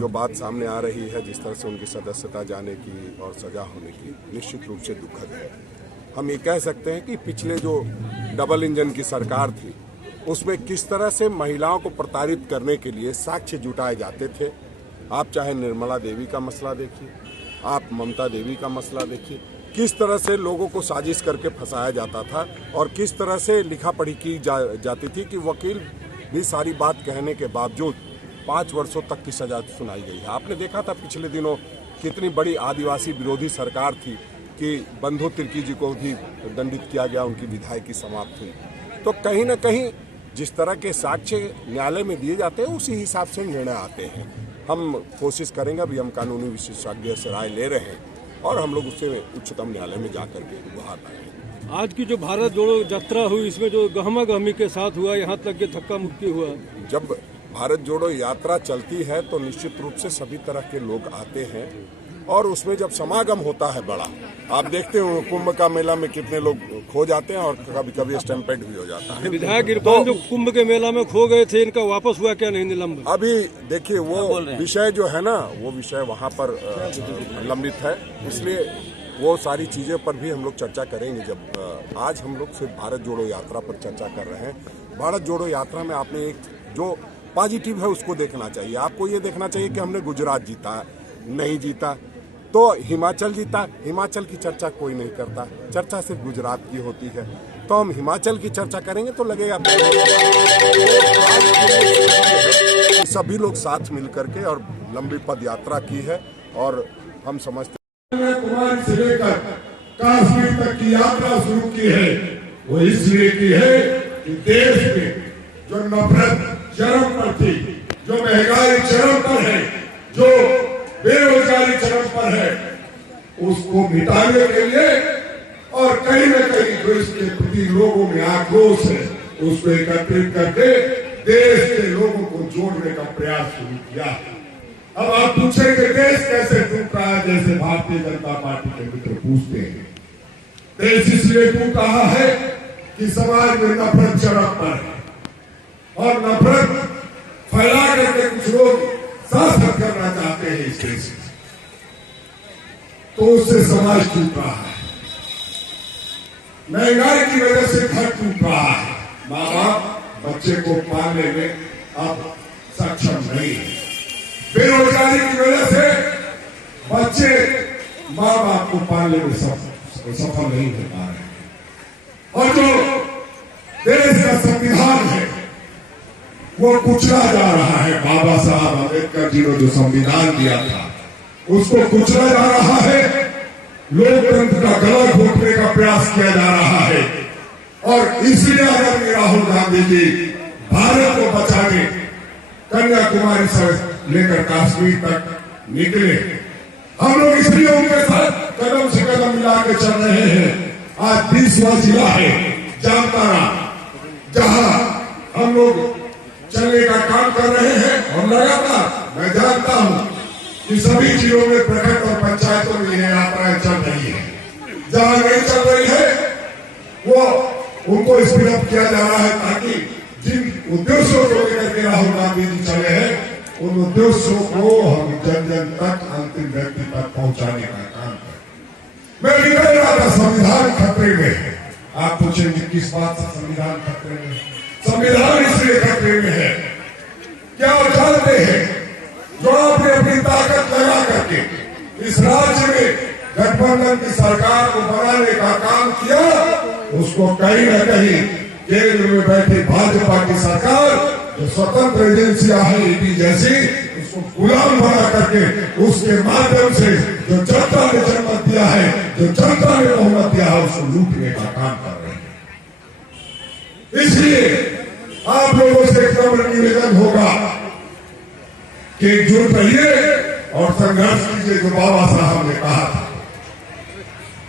जो बात सामने आ रही है, जिस तरह से उनकी सदस्यता जाने की और सजा होने की, निश्चित रूप से दुखद है। हम ये कह सकते हैं कि पिछले जो डबल इंजन की सरकार थी उसमें किस तरह से महिलाओं को प्रताड़ित करने के लिए साक्ष्य जुटाए जाते थे। आप चाहे निर्मला देवी का मसला देखिए, आप ममता देवी का मसला देखिए, किस तरह से लोगों को साजिश करके फंसाया जाता था और किस तरह से लिखा पढ़ी की जाती थी कि वकील भी सारी बात कहने के बावजूद 5 वर्षों तक की सजा सुनाई गई है। आपने देखा था पिछले दिनों कितनी बड़ी आदिवासी विरोधी सरकार थी कि बंधु तिर्की जी को भी दंडित किया गया, उनकी विधायकी समाप्त हुई। तो कहीं ना कहीं जिस तरह के साक्ष्य न्यायालय में दिए जाते हैं उसी हिसाब से निर्णय आते हैं। हम कोशिश करेंगे, अभी हम कानूनी विशेषज्ञ से राय ले रहे हैं और हम लोग उससे उच्चतम न्यायालय में जाकर के गुहार लाएंगे। आज की जो भारत जोड़ो यात्रा हुई, इसमें जो गहमा गहमी के साथ हुआ, यहाँ तक के धक्का मुक्की हुआ। जब भारत जोड़ो यात्रा चलती है तो निश्चित रूप से सभी तरह के लोग आते हैं और उसमें जब समागम होता है बड़ा, आप देखते हो कुंभ का मेला में कितने लोग खो जाते हैं और कभी कभी स्टैम्पेड भी हो जाता है। विधायक इरफान जो कुंभ के मेला में खो गए थे, इनका वापस हुआ क्या नहीं निलंबित? अभी देखिए वो विषय जो है ना, वो विषय वहाँ पर लंबित है, इसलिए वो सारी चीज़ें पर भी हम लोग चर्चा करेंगे। जब आज हम लोग सिर्फ भारत जोड़ो यात्रा पर चर्चा कर रहे हैं। भारत जोड़ो यात्रा में आपने एक जो पॉजिटिव है उसको देखना चाहिए। आपको ये देखना चाहिए कि हमने गुजरात जीता, नहीं जीता तो हिमाचल जीता। हिमाचल की चर्चा कोई नहीं करता, चर्चा सिर्फ गुजरात की होती है। तो हम हिमाचल की चर्चा करेंगे तो लगेगा सभी लोग साथ मिलकर के और लंबी पद यात्रा की है और हम समझते कन्याकुमारी से लेकर कश्मीर तक की यात्रा शुरू की है। वो इसलिए की है कि देश में जो नफरत चरम पर थी, जो महंगाई चरम पर है, जो बेरोजगारी चरम पर है, उसको मिटाने के लिए और कहीं न कहीं जो इसके प्रति लोगों में आक्रोश है उसको एकत्रित करके देश के लोगों को जोड़ने का प्रयास शुरू किया। अब आप पूछेंगे देश कैसे टूट रहा है, जैसे भारतीय जनता पार्टी के मित्र पूछते हैं। देश इसलिए टूट रहा है कि समाज में नफरत चरम पर है और नफरत फैला करके कुछ लोग शासन करना चाहते हैं इस देश में, तो उससे समाज टूट रहा है। महंगाई की वजह से घर टूट रहा है। माँ बाप बच्चे को पालने में अब सक्षम नहीं है। बेरोजगारी की वजह से बच्चे माँ बाप को पालने में सफल नहीं हो पा रहे हैं और जो देश का संविधान है वो कुचला जा रहा है। बाबा साहब अम्बेडकर जी ने जो संविधान दिया था उसको कुचला जा रहा है। लोकतंत्र का गला घोटने का प्रयास किया जा रहा है और इसलिए आदरणीय राहुल गांधी जी भारत को बचाने कन्याकुमारी से लेकर कश्मीर तक निकले। हम लोग इसलिए उनके साथ कदम से कदम मिला के चल रहे हैं। आज 20वां जिला है जामताड़ा, जहां हम लोग चलने का काम कर रहे हैं और लगातार मैं जानता हूं कि सभी जिलों में प्रखंड और पंचायतों में यह यात्राएं चल रही है। जहां नहीं चल रही है वो उनको स्पीड अप किया जा रहा है ताकि जिन उद्देश्यों को लेकर के राहुल गांधी जी चले हैं उन उद्देश्यों को हम जन जन तक, अंतिम व्यक्ति तक पहुंचाने का काम करें। मैं भी कह रहा था संविधान खतरे में है। आप पूछेंगे किस बात से संविधान खतरे में है? संविधान इसलिए खतरे में है, क्या आप जानते हैं जो आपने अपनी ताकत लगा करके इस राज्य में गठबंधन की सरकार को बनाने का काम किया, उसको कहीं न कहीं केंद्र में बैठी भाजपा की सरकार जो स्वतंत्र एजेंसियां है ईडी जैसी, उसको गुलाम बना करके उसके माध्यम से जो जनता ने जनमत दिया है, जो जनता ने बहुमत दिया है, उसको लूटने का काम कर रहे हैं। इसलिए आप लोगों से एक नम्र निवेदन होगा कि एकजुट रहिए और संघर्ष कीजिए जो बाबा साहब ने कहा था।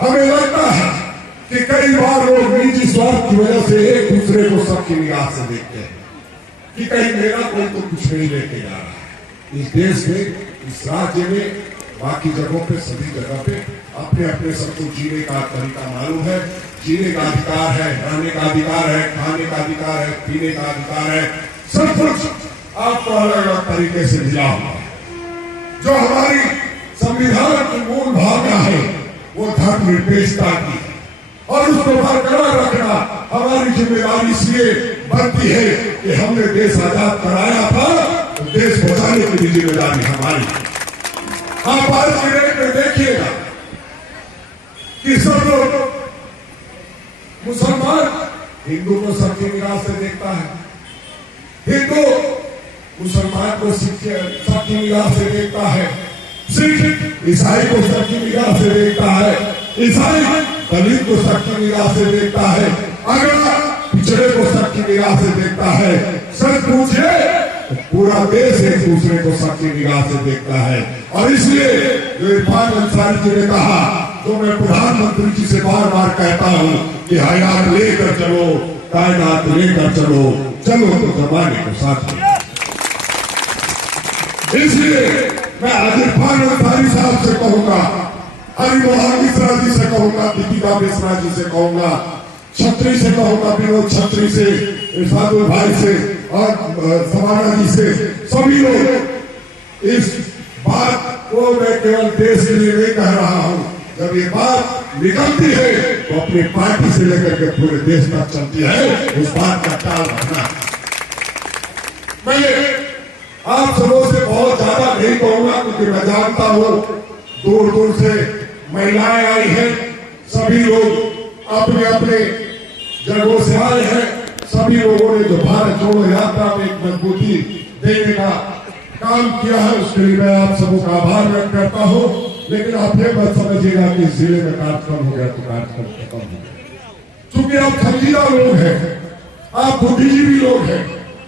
हमें लगता है कि कई बार लोग निजी स्वार्थ की वजह से एक दूसरे को सबकी निगाह से देखते हैं कि कहीं मेरा कोई तो कुछ नहीं लेके जा रहा है। इस देश में, इस राज्य में, बाकी जगहों पे, सभी जगह पे अपने अपने सबको जीने का तरीका मालूम है। जीने का अधिकार है, रहने का अधिकार है, खाने का अधिकार है, पीने का अधिकार है, सब कुछ आपको अलग अलग तरीके से मिला हुआ है। जो हमारी संविधान की मूल भावना है वो धर्मनिरपेक्षता की है, और उसको बरकरार रखना हमारी जिम्मेदारी इसलिए बनती है कि हमने देश आजाद कराया था, तो देश बचाने की भी जिम्मेदारी हमारी है। आप आज की डेट में देखिएगा कि सब लोग, मुसलमान हिंदू को सबकी निगाह से देखता है, हिंदू मुसलमान को सबकी निगाह से देखता है, सिख ईसाई को सबकी निगाह से देखता है, ईसाई दलित को सबकी निगाह से देखता है, अगला पिछड़े को सबकी निगाह से देखता है। सच पूछिए तो पूरा देश एक दूसरे को सबकी निगाह से देखता है। और इसलिए जो इरफान अंसारी जी ने कहा, तो मैं प्रधानमंत्री जी से बार बार कहता हूं कि हयात लेकर चलो, कायनात लेकर चलो, चलो तो जमाने को साथ में। इसलिए मैं आज इरफान अंसारी साहब से कहूंगा, हरि मोहन मिश्रा जी से कहूंगा, दीपिका मिश्रा जी से कहूंगा, छत्री से कहूंगा, विनोद छत्री से, इरफान भाई से और समाना जी से, सभी लोग इस बात को मैं केवल देश के लिए नहीं कह रहा हूं, जब ये बात निकलती है तो अपनी पार्टी से लेकर के पूरे देश तक चलती है, उस बात का ख्याल रखना। मैं आप सबों से बहुत ज्यादा नहीं कहूंगा, क्योंकि मैं जानता हूं दूर दूर से महिलाएं आई हैं, सभी लोग अपने अपने जगहों से आए हैं, सभी लोगों ने जो भारत जोड़ो यात्रा में एक मजबूती देने का काम किया है, उसके लिए मैं आप सबों का आभार व्यक्त करता हूं। लेकिन आप ये मत समझिएगा कि जिले में कार्यक्रम हो गया तो कार्यक्रम खत्म हो गया। चूंकि आप संजीदा लोग हैं, आप बुद्धिजीवी लोग हैं,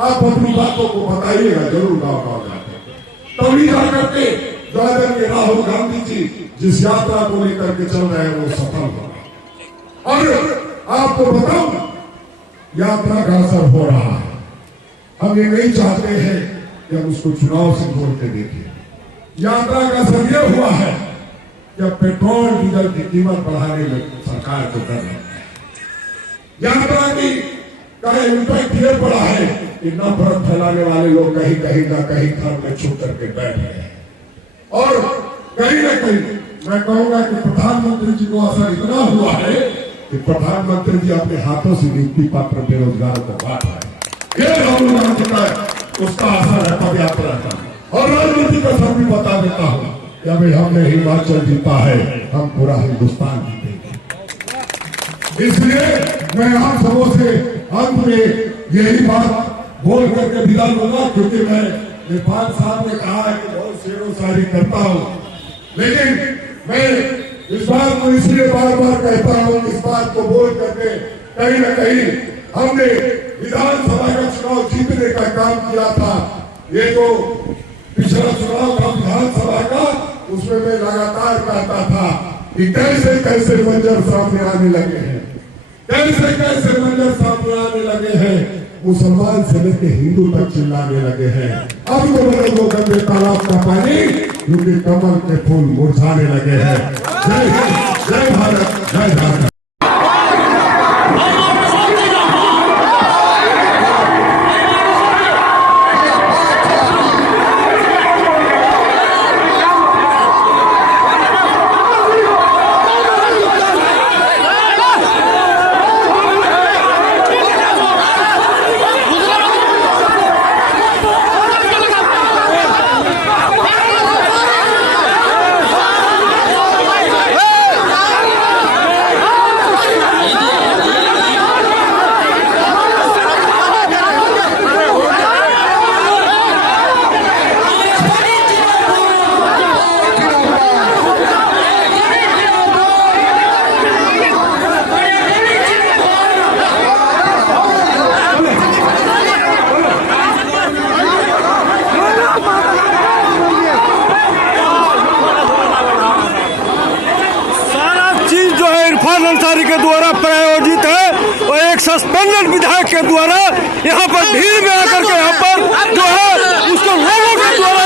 आप अपनी बातों को बताइएगा जरूर गाँव गाँव जाकर, तभी जाकर के जो आदरणीय राहुल गांधी जी जिस यात्रा को लेकर के चल रहे हैं वो सफल होगा। और आपको बताऊं, यात्रा का असर हो रहा है। हम ये नहीं चाहते हैं कि हम उसको चुनाव से जोड़ के देखें। यात्रा का असर यह हुआ है कि अब पेट्रोल डीजल की कीमत बढ़ाने में सरकार को डर लगता है। यात्रा की का इम्पैक्ट ये पड़ा है कि नफरत फैलाने वाले लोग कहीं कहीं ना कहीं घर में छुप करके बैठ गए हैं, और कहीं ना कहीं मैं कहूंगा कि प्रधानमंत्री जी को असर इतना हुआ है कि प्रधानमंत्री जी अपने हाथों से नियुक्ति पात्र बेरोजगारों को बांट रहे हैं। ये राहुल गांधी का उसका असर है पदयात्रा का। और राजनीति का सब भी बता देता हूं कि अभी हमने हिमाचल जीता है, हम पूरा हिंदुस्तान जीतेंगे। इसलिए मैं आप सबों से अंत में यही बात बोल करके विदा लूंगा, क्योंकि मैं इरफान साहब ने कहा है कि बहुत शेरो शायरी करता हूं, लेकिन मैं इस बात को इसलिए बार बार कहता हूं, इस बात को बोल करके कहीं ना कहीं हमने विधानसभा का चुनाव जीतने का काम किया था। ये जो पिछला चुनाव था विधानसभा का, उसमें मैं लगातार कहता था कि कैसे कैसे मंजर सामने आने लगे हैं, कैसे कैसे मंजर सामने आने लगे हैं, मुसलमान से लेकर हिंदू तक चिल्लाने लगे हैं। अब तो बदल दो गंदे तालाब का पानी, क्योंकि कमल के फूल मुरझाने लगे हैं। जय हिंद, जय भारत, जय भारत। अंसारी के द्वारा प्रायोजित है और एक सस्पेंडेड विधायक के द्वारा यहाँ पर भीड़ में आकर के यहाँ पर जो है उसको लोगों के द्वारा